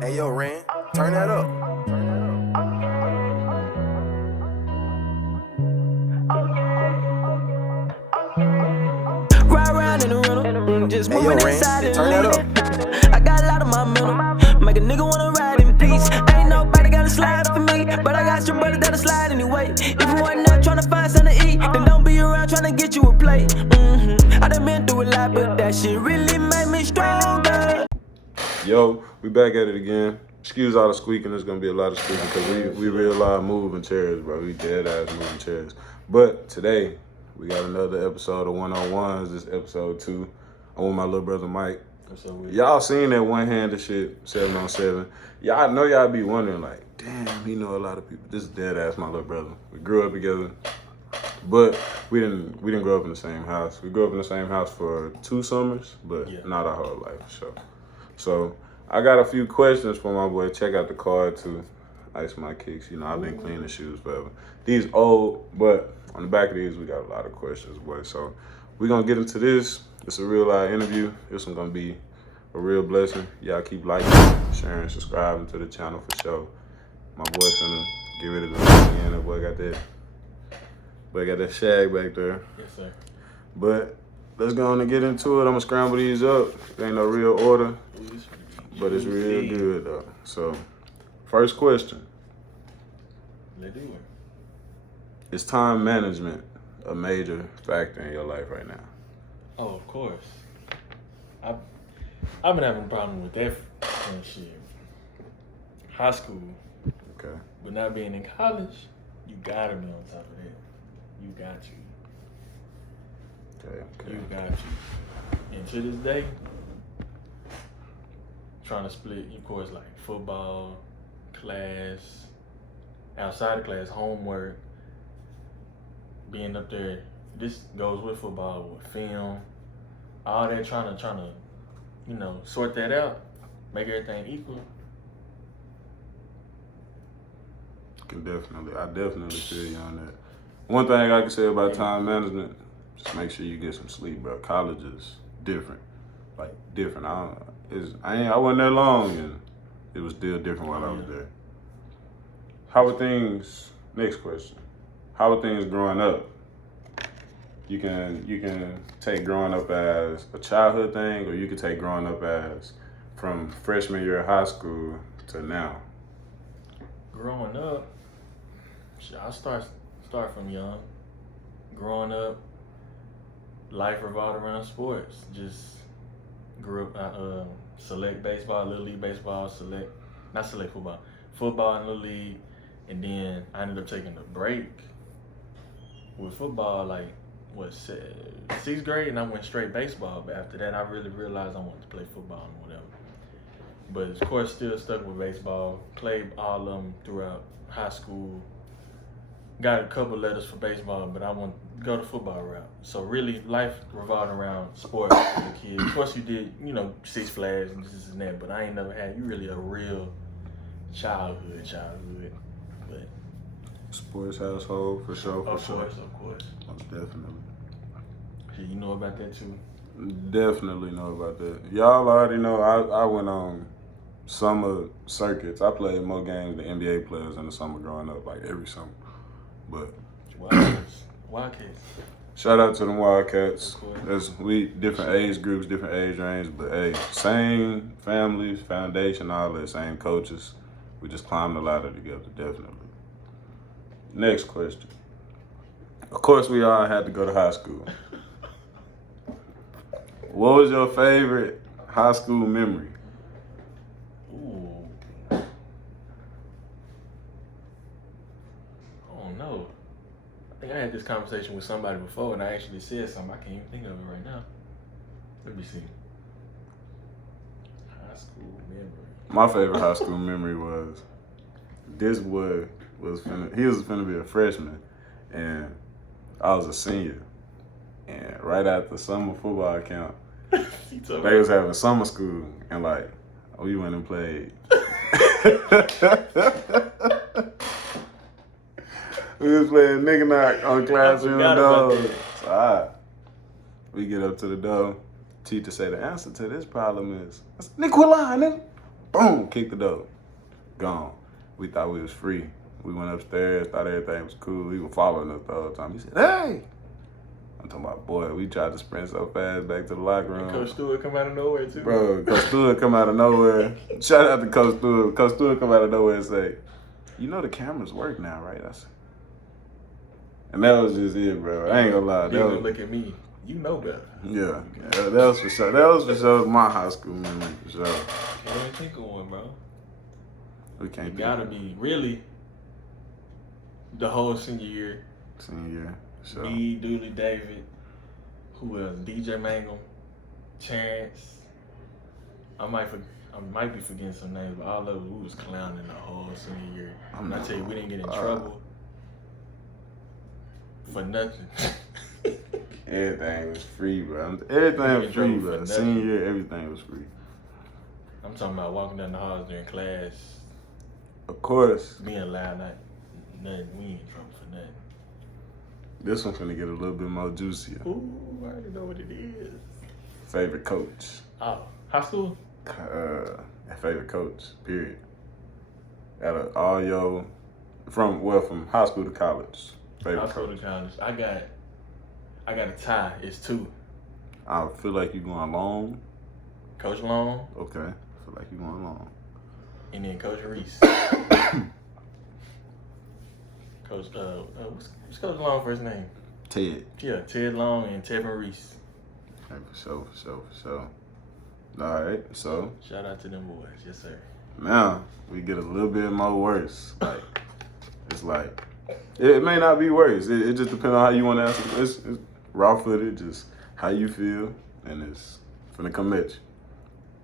Hey, yo, Ran, turn that up. Ride around in the rental, just Hey, yo, moving Ran, inside and turn that up. I got a lot of my mental, make a nigga wanna ride in peace. Ain't nobody gotta slide for me, but I got some brothers that'll slide anyway. If you wasn't out tryna find something to eat, then don't be around tryna get you a plate. I done been through a lot, but that shit really made me stronger. Yo, we back at it again. Excuse all the squeaking. There's gonna be a lot of squeaking because we realize moving chairs, bro. We dead ass moving chairs. But today we got another episode of 1's. This episode 2. I'm with my little brother Mike. Y'all seen that one-handed shit 7-on-7. Y'all know y'all be wondering like, damn, he know a lot of people. This is dead ass my little brother. We grew up together, but we didn't grow up in the same house. We grew up in the same house for 2 summers, but not our whole life. So I got a few questions for my boy. Check out the card to ice my kicks. You know, I've been cleaning shoes forever. These old, but on the back of these, we got a lot of questions, boy. So we're going to get into this. It's a real live interview. This one's going to be a real blessing. Y'all keep liking, sharing, subscribing to the channel for sure. My boy finna get rid of the again. That boy got that shag back there. Yes, sir. But let's go on and get into it. I'm gonna scramble these up. There ain't no real order, but it's real good though. So, first question. Let's do it. Is time management a major factor in your life right now? Oh, of course. I've been having a problem with that shit. High school, Okay. but not being in college, you gotta be on top of that. You got you. Okay. You got you. And to this day, trying to split, of course, like football, class, outside of class, homework, being up there. This goes with football, with film, all that, trying to, you know, sort that out, make everything equal. I definitely feel you on that. One thing I can say about time management, just make sure you get some sleep, bro. College is different, like different. I wasn't there long, and it was still different while I was there. How are things? Next question. How are things growing up? You can take growing up as a childhood thing, or you can take growing up as from freshman year of high school to now. Growing up, I start from young. Growing up, life revolved around sports. Just grew up select baseball, little league baseball, not select football and little league, and then I ended up taking a break with football, like sixth grade, and I went straight baseball. But after that, I really realized I wanted to play football and whatever. But of course, still stuck with baseball. Played all of them throughout high school. Got a couple letters for baseball, but I want to go the football route. So really, life revolved around sports as a kid. Of course, you did, you know, Six Flags and this and that, but I ain't never had really a real childhood. But Sports household for sure. of course. Most definitely. Yeah, you know about that too. Definitely know about that. Y'all already know I went on summer circuits. I played more games than NBA players in the summer growing up, like every summer. But Wildcats. shout out to them Wildcats. Of course. We different age groups, different age range, but hey, same families, foundation, all that, same coaches. We just climbed the ladder together, definitely. Next question. Of course, we all had to go to high school. What was your favorite high school memory? Ooh. I don't know. I think I had this conversation with somebody before, and I actually said something. I can't even think of it right now. Let me see. High school memory. My favorite high school memory was this boy was finna be a freshman, and I was a senior. And right after summer football camp, they was having summer school, and like we went and played. We was playing nigga knock on classroom doors. We get up to the door. Teacher say the answer to this problem is, Nikolai, nigga. Boom, kick the door. Gone. We thought we was free. We went upstairs, thought everything was cool. He was following us the whole time. He said, hey. I'm talking about, boy, we tried to sprint so fast back to the locker room. And Coach Stewart come out of nowhere, too. Bro, Coach Stewart come out of nowhere. Shout out to Coach Stewart. Coach Stewart come out of nowhere and say, you know the cameras work now, right? I said, and that was just it, bro. I ain't gonna lie. They gonna look at me. You know better. Yeah, that was for sure. That was for sure my high school memory, for sure. Can't even think of one, bro. We can't It gotta be, really, the whole senior year. Senior year, sure. Me, Dooley, David, who else? DJ Mangum, Terrence. I might be forgetting some names, but all of us, we was clowning the whole senior year. And I tell you, we didn't get in trouble for nothing. Everything was free, bro. Everything was free, bro. Senior year, everything was free. I'm talking about walking down the halls during class. Of course. Being loud, nothing. We ain't in trouble for nothing. This one's gonna get a little bit more juicier. Ooh, I already know what it is. Favorite coach. Oh, high school? Favorite coach, period. Out of all your, from high school to college. Favorite High school coach. to college. I got a tie. It's 2. I feel like you're going long. Coach Long. Okay. I feel like you're going long. And then Coach Reese. Coach, what's Coach Long first name? Ted. Yeah, Ted Long and Tevin Reese. Okay, for sure. All right, so Shout out to them boys. Yes, sir. now we get a little bit more worse. Like, it's like, it may not be worse. It just depends on how you want to answer. It's raw footage, just how you feel, and it's finna come at you.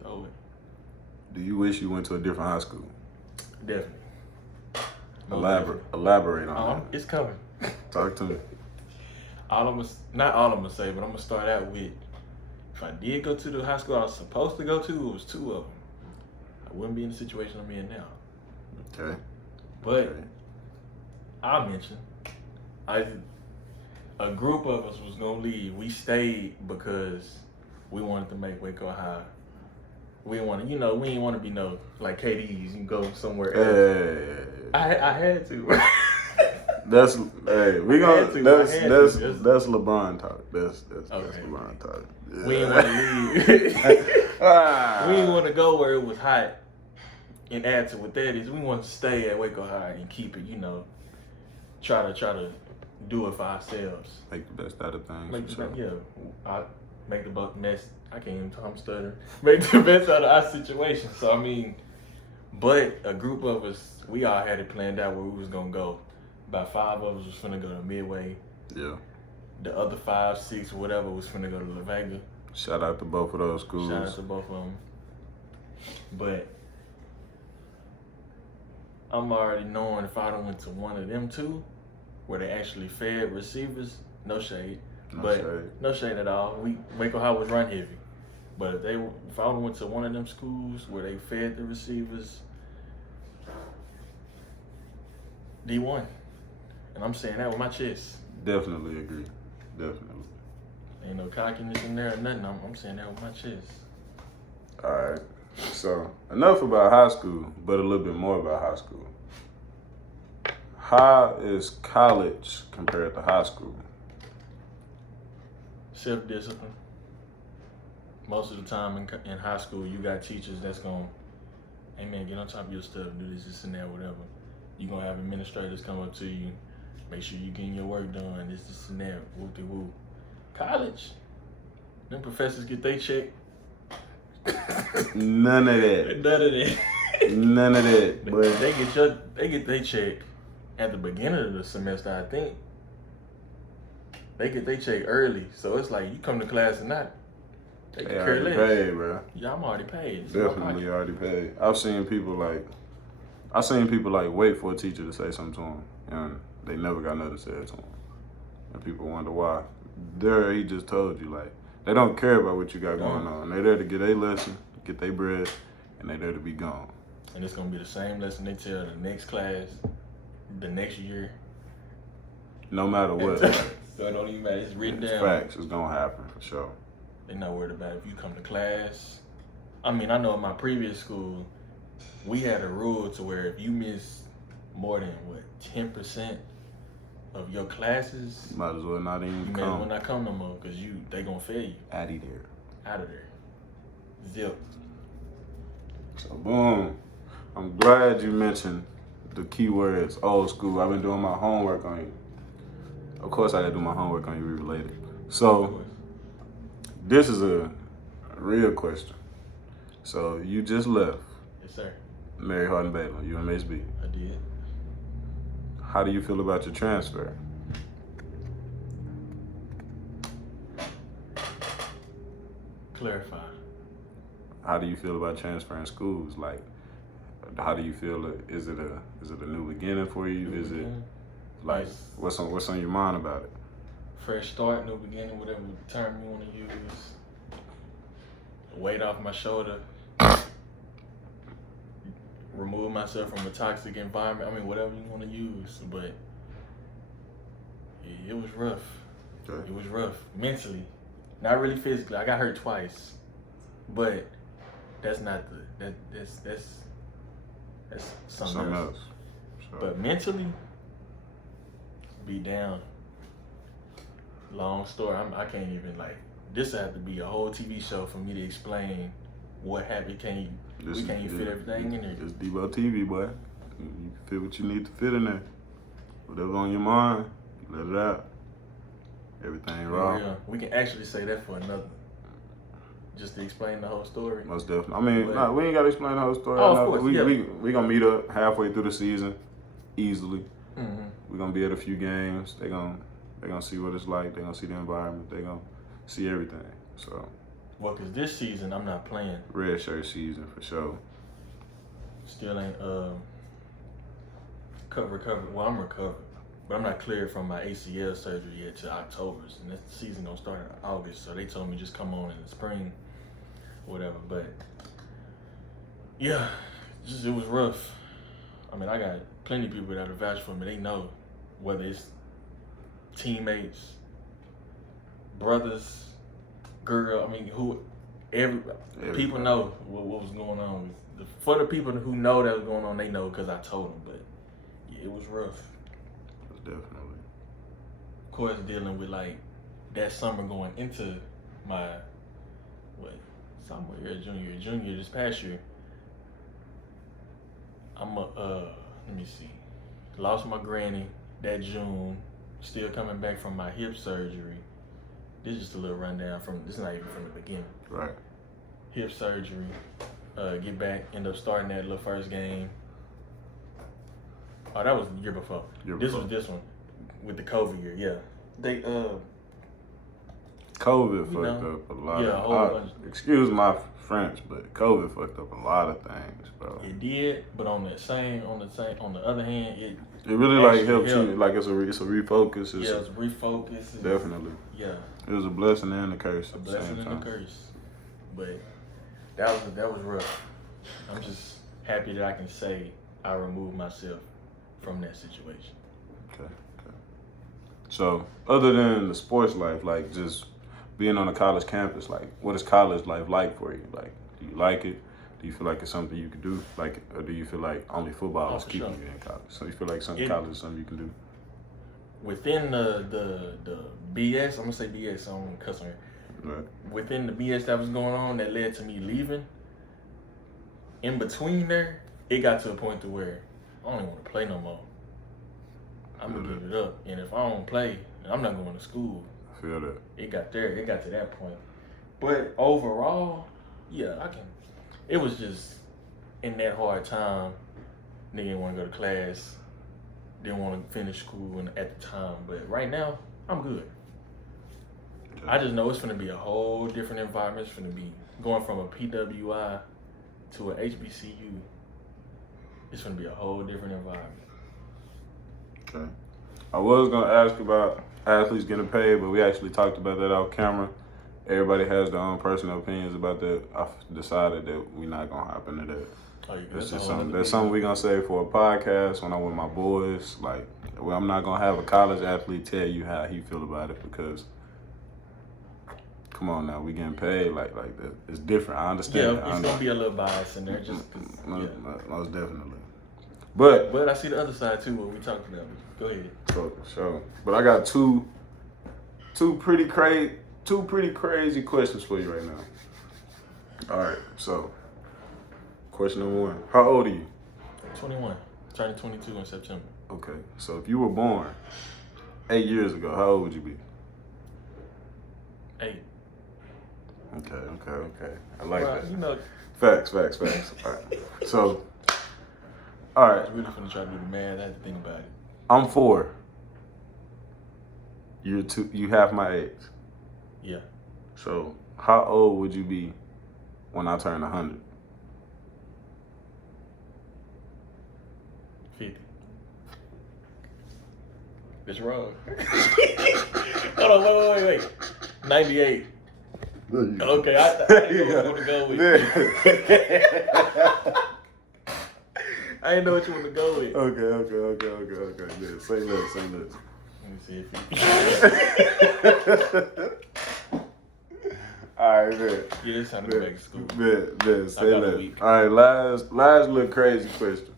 Oh, Do you wish you went to a different high school? definitely. Elaborate on It's coming. that. Talk to me. Not all I'm gonna say, but I'm gonna start out with, if I did go to the high school I was supposed to go to, it was 2 of them. I wouldn't be in the situation I'm in now. Okay. But Okay. I'll mention, a group of us was gonna leave. We stayed because we wanted to make Waco High. We didn't want to, we didn't want to be like KDs. You can go somewhere else. Hey. I had to. That's we gonna that's LeBron talk. That's Okay. LeBron talk. Yeah. We didn't want to leave. We didn't want to go where it was hot. And add to what that is, we want to stay at Waco High and keep it, try to do it for ourselves. Make the best out of things. Make for the sure. I make the best. I can't even talk. I'm stuttering. Make the best out of our situation. So but a group of us, we all had it planned out where we was gonna go. About 5 of us was finna go to Midway. Yeah. The other 5, 6, whatever was finna go to La Vega. Shout out to both of those schools. Shout out to both of them. But I'm already knowing if I done went to one of them 2, where they actually fed receivers, no shade. No shade at all. Waco High was run heavy. But if I went to one of them schools where they fed the receivers, D1. And I'm saying that with my chest. Definitely agree. Definitely. Ain't no cockiness in there or nothing. I'm saying that with my chest. All right. So enough about high school, but a little bit more about high school. How is college compared to high school? Self-discipline. Most of the time in high school, you got teachers that's going, hey man, get on top of your stuff, do this and that, whatever. You're going to have administrators come up to you, make sure you're getting your work done, this and that, whoop-de-whoop. College, them professors get their check. None of that. None of that. None of that. But They get their check at the beginning of the semester, I think. They get their check early, so it's like you come to class or not. They they can care already less. paid, bro. Yeah, I'm already paid. It's Definitely already paid. I've seen people like wait for a teacher to say something to them, and they never got nothing to say to them. And people wonder why. There, he just told you, like, they don't care about what you got going on. They there to get their lesson, get their bread, and they there to be gone. And it's gonna be the same lesson they tell the next class, the next year. No matter what. So it don't even matter. It's written down. Facts. It's gonna happen for sure. They're not worried about if you come to class. I mean, I know in my previous school, we had a rule to where if you miss more than 10% of your classes, You might as well not even you may as well not come no more because they gonna fail you. Out of there. Out of there. Zip. So boom. I'm glad you mentioned the keywords old school. I've been doing my homework on you. Of course I gotta do my homework on you related. So this is a real question. So you just left Yes, sir. Mary Hardin Baylor, UMHB. I did. How do you feel about your transfer? Clarify. How do you feel about transferring schools? Like, how do you feel? Is it a new beginning for you? Is it like what's on your mind about it? Fresh start, new beginning, whatever term you want to use. Weight off my shoulder. Remove myself from a toxic environment. I mean, whatever you want to use, but it was rough. Okay. It was rough mentally, not really physically. I got hurt twice, but that's not that's something else. So, But mentally, be down. Long story. I can't even this have to be a whole TV show for me to explain what happened. We can't even fit everything in there. It's Debo TV, boy. You fit what you need to fit in there. Whatever on your mind, let it out. Everything raw. Yeah, we can actually say that for another. Just to explain the whole story. Most definitely. I mean, we ain't got to explain the whole story. Oh, of course, we gonna meet up halfway through the season, easily. Mm-hmm. We're gonna be at a few games. They gonna see what it's like. They gonna see the environment. They gonna see everything. So. Well, cause this season I'm not playing. Red shirt season for sure. Still ain't recovered. Well, I'm recovered, but I'm not cleared from my ACL surgery yet till October, and the season gonna start in August. So they told me just come on in the spring, whatever. But yeah, it was rough. I mean, I got plenty of people that are vouch for me. They know whether it's teammates, brothers, girl. I mean, people know what was going on. For the people who know that was going on, they know because I told them. But yeah, it was rough. Definitely. Of course, dealing with that summer going into my sophomore year, junior this past year. Let me see. Lost my granny that June. Still coming back from my hip surgery. This is just a little rundown this is not even from the beginning. Right. Hip surgery. Get back. End up starting that little first game. Oh, that was the year before. Was this one with the COVID year. Yeah. They COVID fucked up a lot. Yeah, a whole bunch. Excuse my French, but COVID fucked up a lot of things, bro. It did, but on the other hand, it really helped you. Like it's a refocus. It's refocus. Definitely. Yeah. It was a blessing and a curse. A blessing and a curse. But that was rough. I'm just happy that I can say I removed myself from that situation. Okay. So, other than the sports life, just being on a college campus, what is college life like for you? Do you like it? Do you feel like it's something you can do? Or do you feel like only football is keeping you in college? So you feel like college is something you can do? Within the BS, I'm gonna say BS, I don't want to cuss on it. Right. Within the BS that was going on that led to me leaving, in between there, it got to a point to where I don't even want to play no more. I'm gonna give it up. And if I don't play, I'm not going to school. I feel that. It got to that point. But overall, yeah, I can. It was just in that hard time, nigga didn't want to go to class, didn't want to finish school at the time. But right now, I'm good. I just know it's going to be a whole different environment. It's going to be going from a PWI to a HBCU. It's going to be a whole different environment. Okay. I was going to ask about athletes getting paid, but we actually talked about that off camera. everybody has their own personal opinions about that. I've decided that we're not gonna hop into that. That's just something. That's something we're gonna say for a podcast when I'm with my boys. Like, well, I'm not gonna have a college athlete tell you how he feel about it because, come on now, we getting paid like that. It's different. I understand. Yeah, it's gonna be a little bias in there, just most definitely. But I see the other side too. What we talked about. Go ahead. Sure. But I got two pretty crazy questions for you right now. All right, so. Question number 1. How old are you? 21. Turning 22 in September. Okay. So if you were born 8 years ago, how old would you be? 8. Okay. I like that. You know. Facts. All right. So, all I right. was really finna try to do the math. I had to think about it. I'm 4. You're 2. You half my age. Yeah. So how old would you be when I turn 100? 50. It's wrong. Hold on, wait. 98. Okay, I know what you want to go with. I didn't know what you want to go with. Okay. Yeah, say less. Let me see if All right, man. Yeah, it's time to go back to school. Man, say I got a less. week. All right, last little crazy question.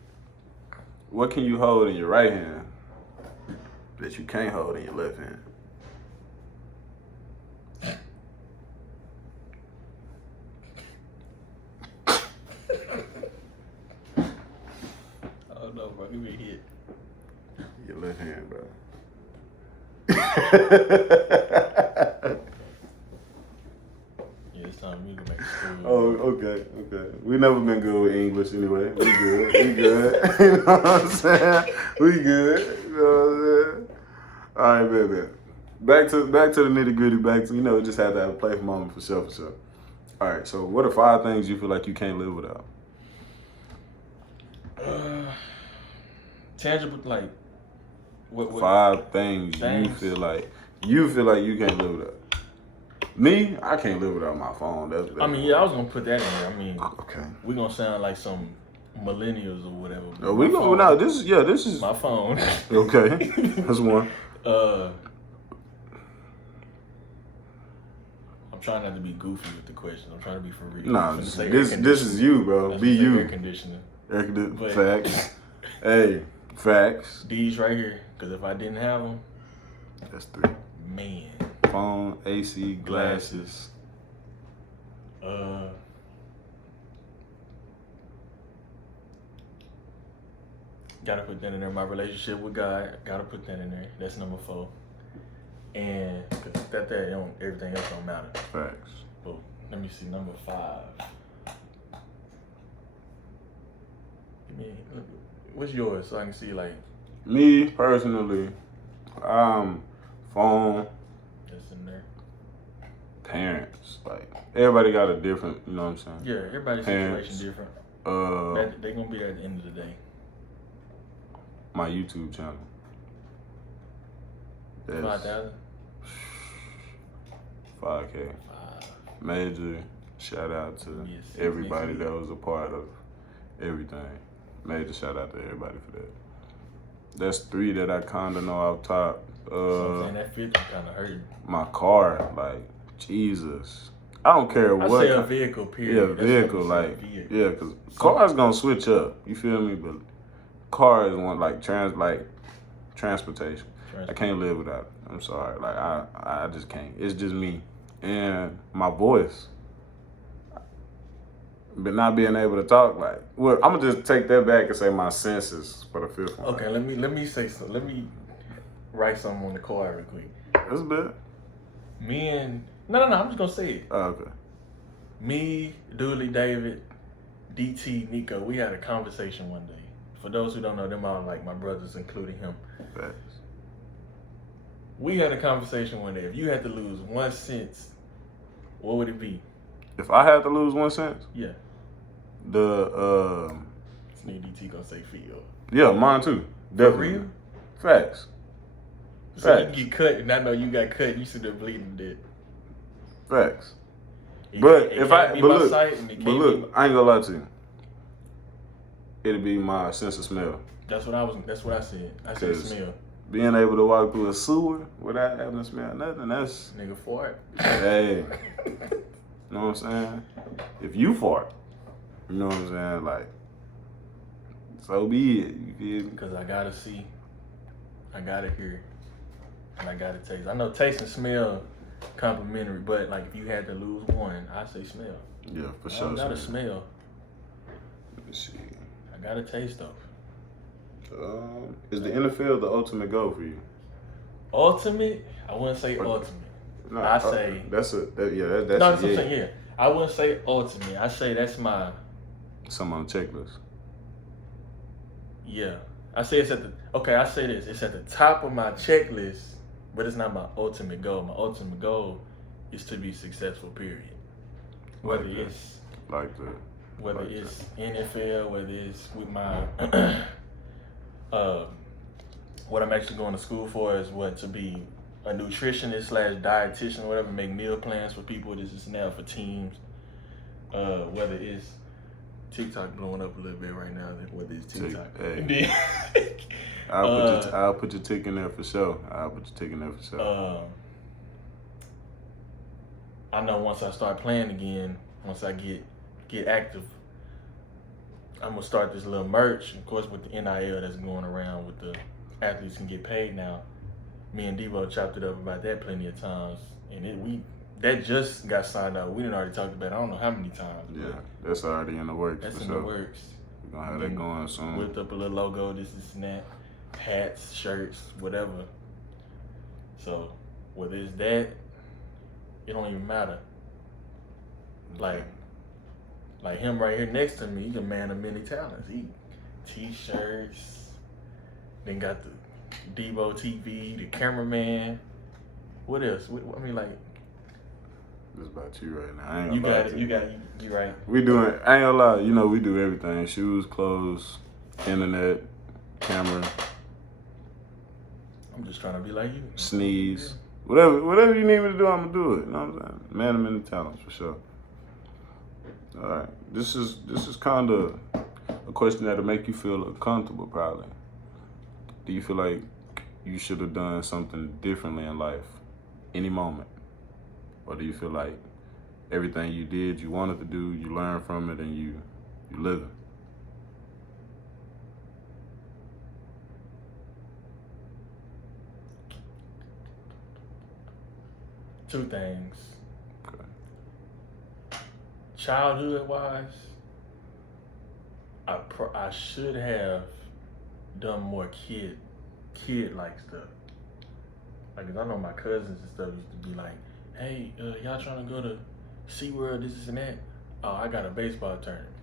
What can you hold in your right hand that you can't hold in your left hand? Oh no, bro, give me a hit. Your left hand, bro. Yeah, it's time for me to go back to school. Oh, okay. We never been good with English anyway. We good. You know what I'm saying? We good. You know what I'm saying? All right, baby. Back to the nitty gritty. Just had to have a playful moment for sure. All right. So, what are 5 things you feel like you can't live without? Tangible, like what 5 things you feel like you can't live without. Me, I can't live without my phone. That's I mean, yeah, I was gonna put that in there. I mean, okay. We gonna sound like some millennials or whatever. No, we gonna now. This is my phone. Okay, that's one. I'm trying not to be goofy with the question. I'm trying to be for real. Nah, this is you, bro. Be you. Air conditioner. Facts. Hey, facts. These right here, because if I didn't have them, that's 3. Man. Phone, AC, glasses. Gotta put that in there. My relationship with God, gotta put that in there. That's number 4. And that everything else don't matter. Facts. But let me see, number 5. What's yours so I can see like? Me personally, phone. That's in there. Parents, like everybody got a different, you know what I'm saying? Yeah, everybody's Parents, situation different. They're gonna be there at the end of the day. My YouTube channel. 5,000. 5K. Major shout out to everybody that was a part of everything. Major shout out to everybody for that. That's 3 that I kinda know off top. So that 50 kinda hurt. My car, like Jesus. I don't care what. I say a vehicle, period. Yeah, vehicle, like vehicle. Yeah, cause cars gonna switch up. You feel me? But cars want like transportation. I can't live without it. I'm sorry. Like I just can't. It's just me. And my voice. But not being able to talk, like, well, I'm gonna just take that back and say my senses for the 5th one. Okay, let me say something. Let me write something on the card real quick. That's bad. No, I'm just gonna say it. Oh, okay. Me, Dooley, David, DT, Nico, we had a conversation one day. For those who don't know, them all like my brothers, including him. Facts. We had a conversation one day. If you had to lose 1 cent, what would it be? If I had to lose 1 cent? Yeah. The DT gonna say feel. Yeah, mine too. Definitely. For real? Facts. So you get cut, and I know you got cut. You sit there bleeding dead. Facts. It- But it if can't I, be but my look, sight and it but can't look, be I ain't gonna lie to you. It'll be my sense of smell. That's what I said. I said 'Cause smell. Being able to walk through a sewer without having to smell nothing, that's, Nigga fart. hey, you know what I'm saying? If you fart, you know what I'm saying? Like, so be it. You feel me? Because I gotta see, I gotta hear, and I gotta taste. I know taste and smell complementary, but like if you had to lose one, I say smell. Yeah, for I sure. don't gotta smell. Let me see. I gotta taste though. Is the NFL the ultimate goal for you? Ultimate? I wouldn't say ultimate. No, I say that's no. That's what I'm saying. Yeah, I wouldn't say ultimate. I say that's my Some on the checklist. yeah. I say it's at the okay. I say this. It's at the top of my checklist, but it's not my ultimate goal. My ultimate goal is to be successful. Period. Whether Like it's Like the whether like it's NFL, whether it's with my what I'm actually going to school for is what to be a nutritionist / dietitian, whatever, make meal plans for people. This is now for teams. Whether it's TikTok blowing up a little bit right now, whether it's TikTok. Hey. I'll put your tick in there for sure. I know once I start playing again, once I get active, I'm gonna start this little merch. Of course, with the NIL that's going around, with the athletes can get paid now. Me and Debo chopped it up about that plenty of times, and that just got signed out. We didn't already talked about it, I don't know how many times. Yeah, that's already in the works. That's for in sure. the works. We're gonna have that going soon. Whipped up a little logo, this and that, hats, shirts, whatever. So whether it's that, it don't even matter. Like him right here next to me, he's a man of many talents. He t-shirts, then got the Debo TV, the cameraman. What else? I mean, like, It's about you right now. I ain't you gonna lie got to it. You right. We doing. I ain't gonna lie. You know, we do everything: shoes, clothes, internet, camera, I'm just trying to be like you. sneeze, whatever you need me to do, I'm gonna do it. You know what I'm saying? Man of many talents for sure. All right, this is kind of a question that'll make you feel uncomfortable. Probably. Do you feel like you should have done something differently in life, any moment, or do you feel like everything you did, you wanted to do, you learned from it, and you live it? Two things. Okay. Childhood wise, I should have done more kid like stuff. Like, 'cause I know my cousins and stuff used to be like, hey, y'all trying to go to SeaWorld, this and that? Oh, I got a baseball tournament.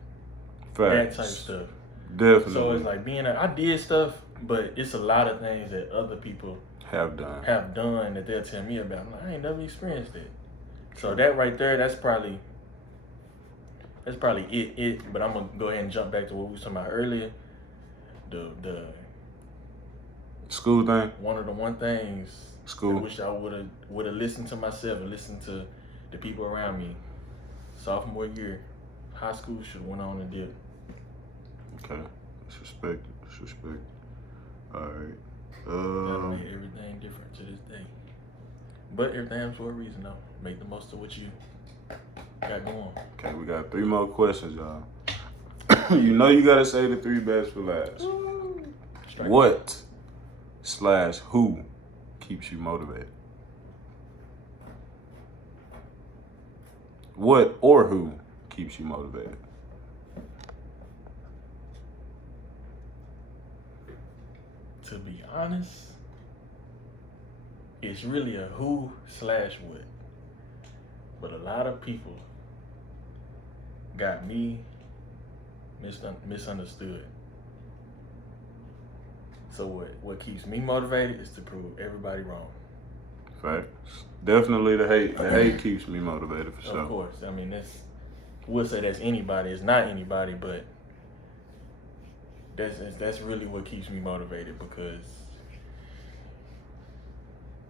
That type of stuff. Definitely. So it's like I did stuff, but it's a lot of things that other people have done that they'll tell me about. I'm like, I ain't never experienced it. So that right there, that's probably it. But I'm gonna go ahead and jump back to what we was talking about earlier. The school thing. One of the things School. I wish I would have listened to myself and listened to the people around me. Sophomore year, high school should have went on and did. Okay, disrespect. All right. That made everything different to this day. But everything happens for a reason, though. Make the most of what you got going. Okay, we got 3 more questions, y'all. You know you gotta say the 3 best for last. What / who keeps you motivated? What or who keeps you motivated? To be honest, it's really a who / what. But a lot of people got me misunderstood. So what keeps me motivated is to prove everybody wrong. Facts. Definitely the hate. The hate keeps me motivated for sure. Of course. I mean, we'll say that's anybody. It's not anybody, but that's really what keeps me motivated, because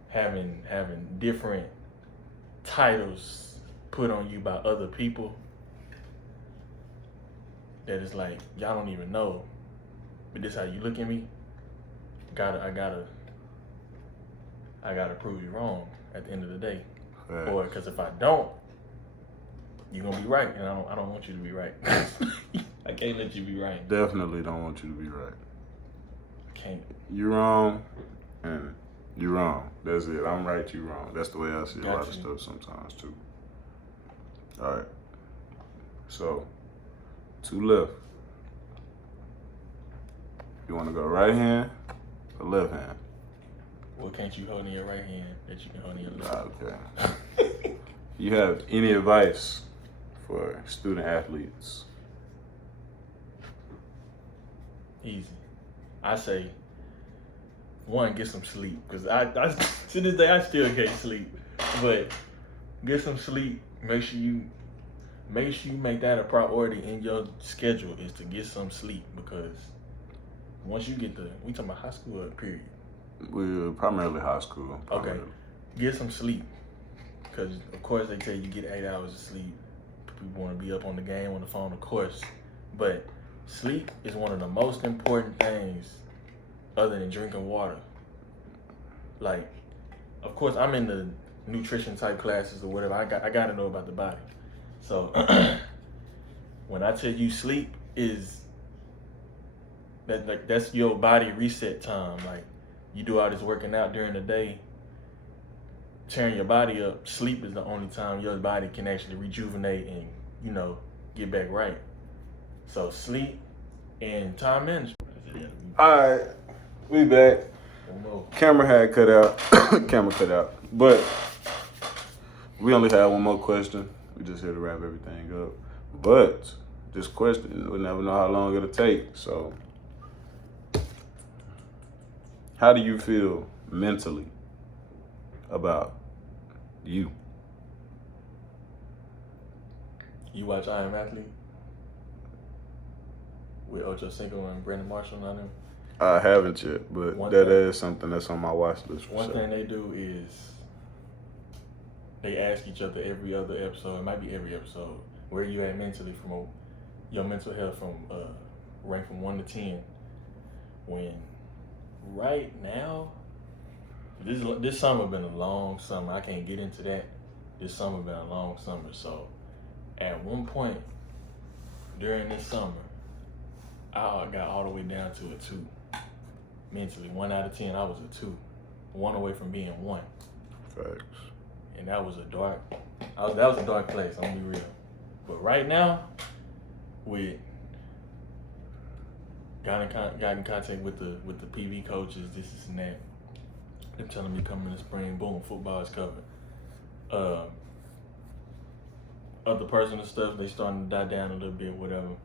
having different titles put on you by other people that is like, y'all don't even know, but this how you look at me. I gotta prove you wrong at the end of the day. Right. Or because if I don't, you're gonna be right, and I don't want you to be right. I can't let you be right. Definitely don't want you to be right. I can't. You're wrong, and you're wrong. That's it. I'm right, you wrong. That's the way I see a lot of stuff sometimes too. All right. So, two left. You want to go right hand or left hand? Well, can't you hold in your right hand that you can hold in your left? Okay. You have any advice for student athletes? Easy. I say, one, get some sleep, because I to this day I still can't sleep. But get some sleep. Make sure you make that a priority in your schedule, is to get some sleep, because once you get we talking about high school or period? We're primarily high school. Primarily. Okay. Get some sleep, because of course they tell you get 8 hours of sleep. People want to be up on the game, on the phone, of course, but sleep is one of the most important things other than drinking water. Like, of course, I'm in the nutrition type classes or whatever. I got to know about the body. So when I tell you sleep is that's your body reset time. Like, you do all this working out during the day, tearing your body up. Sleep is the only time your body can actually rejuvenate and, get back right. So sleep and time management. All right, we back. Camera had cut out. Camera cut out. But we only have one more question. We just here to wrap everything up. But this question, we never know how long it'll take. So, how do you feel mentally about you? You watch I Am Athlete with Ocho Cinco and Brandon Marshall on them? I haven't yet, but that is something that's on my watch list. One thing they do is they ask each other every other episode, it might be every episode, where you at mentally from your mental health from rank from 1 to 10. When right now, this summer been a long summer. I can't get into that. This summer been a long summer. So at one point during this summer, I got all the way down to a 2. Mentally, 1 out of 10, I was a 2. 1 away from being 1. Facts. And that was a dark place, I'm gonna be real. But right now, with got in contact with the PV coaches, this and that. They're telling me coming in the spring, boom, football is covered. Other personal stuff, they starting to die down a little bit, whatever.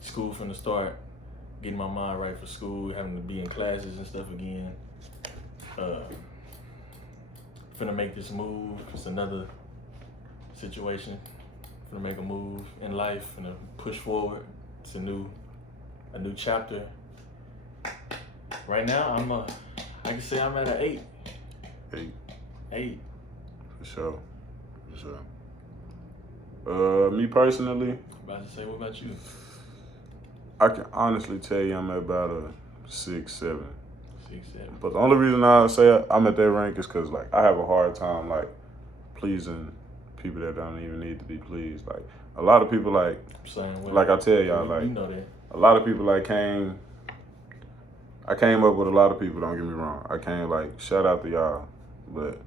School finna start, getting my mind right for school, having to be in classes and stuff again. Finna make this move. It's another situation. Finna make a move in life. Finna push forward. It's a new chapter. Right now, I can say I'm at an 8. 8. For sure. Me personally, About to say, what about you? I can honestly tell you I'm at about a 6, 7. 6, 7. But the only reason I say I'm at that rank is because, like, I have a hard time, like, pleasing people that don't even need to be pleased. Like, a lot of people, like I tell y'all, like, you know that. a lot of people, like, I came up with a lot of people, don't get me wrong. I can't, like, shout out to y'all. But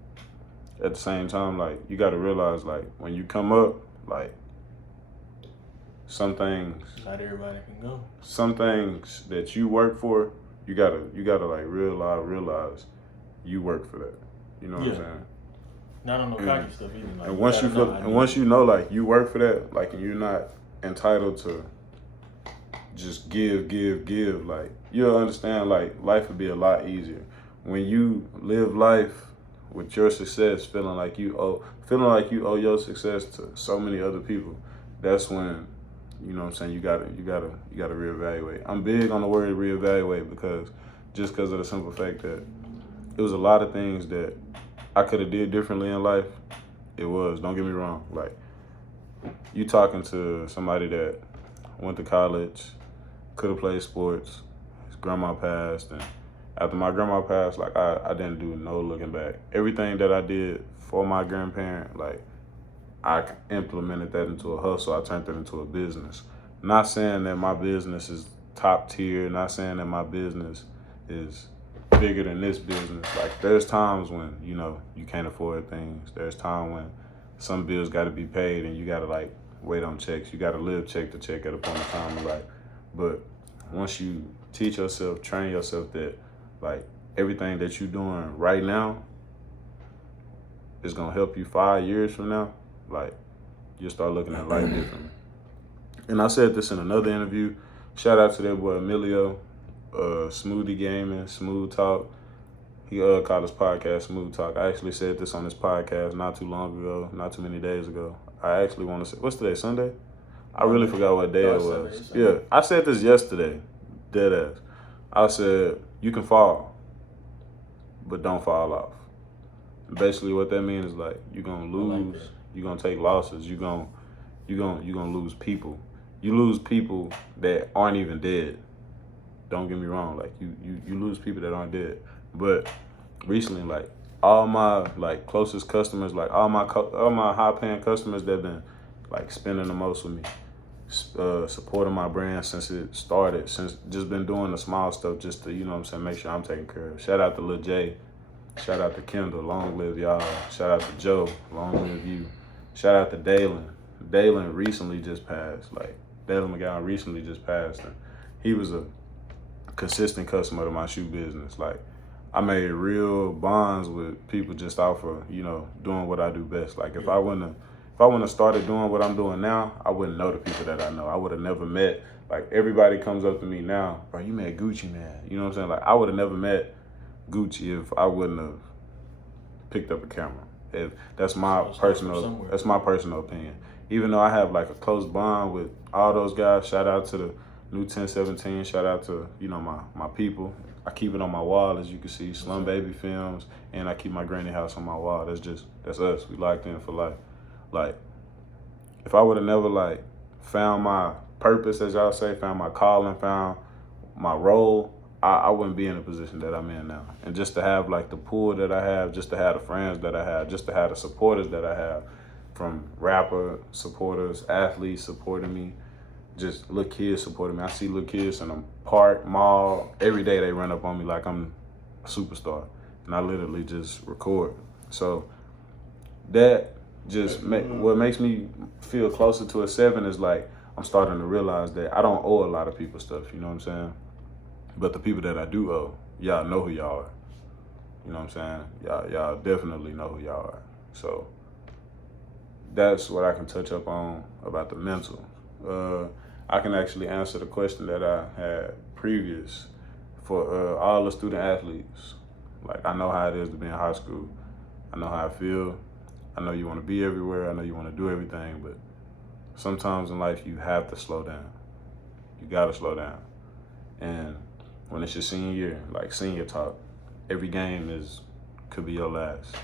at the same time, like, you got to realize, like, when you come up, like, some things. Not everybody can go. Some things that you work for, you gotta like realize you work for that. You know what I'm saying? Not on no cocky stuff either. Like, and once you know like you work for that, like, and you're not entitled to just give. Like, you'll understand, like, life would be a lot easier when you live life with your success, feeling like you owe your success to so many other people. That's when, you know what I'm saying, you gotta reevaluate. I'm big on the word reevaluate because of the simple fact that it was a lot of things that I could have did differently in life It was. Don't get me wrong. Like, you talking to somebody that went to college, could have played sports. His grandma passed, and after my grandma passed, like I didn't do no looking back. Everything that I did for my grandparent, like I implemented that into a hustle. I turned it into a business. Not saying that my business is top tier. Not saying that my business is bigger than this business. Like there's times when you can't afford things. There's time when some bills got to be paid and you got to like wait on checks. You got to live check to check at a point in time in life. But once you teach yourself, train yourself that like everything that you're doing right now is gonna help you 5 years from now, like you'll start looking at life differently. And I said this in another interview. Shout out to that boy Emilio, Smoothie Gaming, Smooth Talk. He called his podcast Smooth Talk. I actually said this on his podcast not too long ago, not too many days ago. I actually want to say, what's today, Sunday? I really forgot what day it was. Sunday. Yeah, I said this yesterday, dead ass. I said, you can fall, but don't fall off. Basically what that means is like, you're going to lose, you're going to take losses, you're going to lose people. You lose people that aren't even dead. Don't get me wrong, like you lose people that aren't dead. But recently, like all my like closest customers, like all my high paying customers that been like spending the most with me, supporting my brand since it started, since just been doing the small stuff just to, make sure I'm taken care of. Shout out to Lil J, shout out to Kendall, long live y'all. Shout out to Joe, long live you. Shout out to Dalen. Dalen recently just passed, like Dalen McGowan recently just passed, and he was a consistent customer to my shoe business. Like I made real bonds with people just off of, doing what I do best. Like if I wouldn't have started doing what I'm doing now, I wouldn't know the people that I know. I would have never met, like everybody comes up to me now, bro, you met Gucci, man. You know what I'm saying? Like I would have never met Gucci if I wouldn't have picked up a camera. If that's my personal opinion. Even though I have like a close bond with all those guys, shout out to the new 1017, shout out to, my people. I keep it on my wall, as you can see, Slum Baby Films, and I keep my granny house on my wall. That's us. We locked in for life. Like, if I would have never like found my purpose, as y'all say, found my calling, found my role, I wouldn't be in the position that I'm in now. And just to have like the pool that I have, just to have the friends that I have, just to have the supporters that I have, from rapper supporters, athletes supporting me, just little kids supporting me. I see little kids in a park, mall, every day they run up on me like I'm a superstar. And I literally just record. So that just what makes me feel closer to a 7 is like I'm starting to realize that I don't owe a lot of people stuff, you know what I'm saying? But the people that I do owe, y'all know who y'all are. You know what I'm saying? Y'all definitely know who y'all are. So that's what I can touch up on about the mental. I can actually answer the question that I had previous for all the student athletes. Like, I know how it is to be in high school. I know how I feel. I know you want to be everywhere. I know you want to do everything, but sometimes in life you have to slow down. You got to slow down. And when it's your senior year, like senior talk, every game could be your last.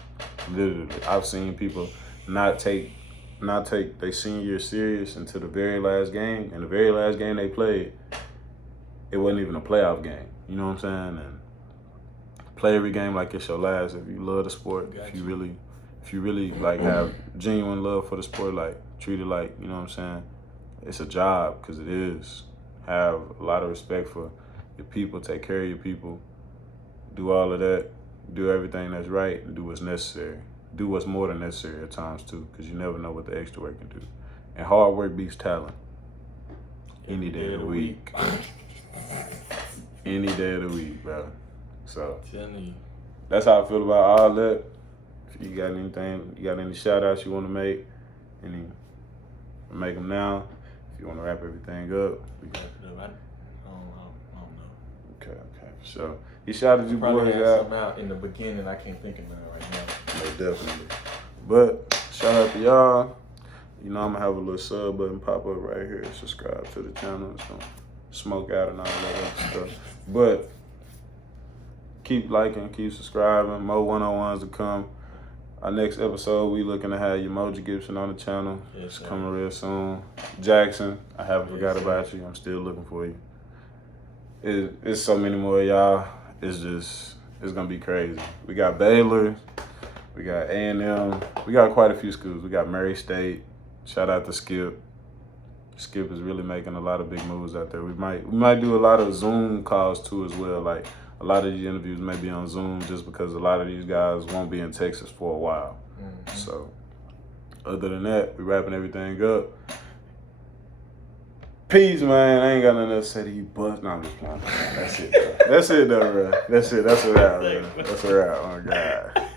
Literally, I've seen people not take their senior year serious until the very last game. And the very last game they played, it wasn't even a playoff game. You know what I'm saying? And play every game like it's your last. If you love the sport, if you really like have genuine love for the sport, like treat it like, you know what I'm saying, it's a job, because it is. Have a lot of respect for your people, take care of your people, do all of that, do everything that's right, and do what's necessary. Do what's more than necessary at times too, because you never know what the extra work can do. And hard work beats talent. Any day of the week. Any day of the week, bro. So that's how I feel about all that. If you got any shout outs you want to make, make them now. If you want to wrap everything up. I don't know. Okay. So he shouted you boys out. Something out in the beginning. I can't think of none right now. No, definitely. But shout out to y'all. I'm gonna have a little sub button pop up right here. Subscribe to the channel. It's gonna smoke out and all that other stuff. But keep liking, keep subscribing. More 101s to come. Our next episode, we looking to have Emoji Gibson on the channel. Yes, It's sir. coming real soon. Jackson, I haven't Yes, forgot sir. about you. I'm still looking for you. It's so many more, y'all. It's gonna be crazy. We got Baylor, we got A&M, we got quite a few schools. We got Murray State. Shout out to Skip. Skip is really making a lot of big moves out there. We might do a lot of Zoom calls too as well. Like a lot of these interviews may be on Zoom just because a lot of these guys won't be in Texas for a while. Mhm. So other than that, we wrapping everything up. Peace, man. I ain't got nothing else to say to you, but no, I'm just playing. That's it, though. That's it, though, bro. That's it. That's a wrap, bro. That's a wrap. Oh, God.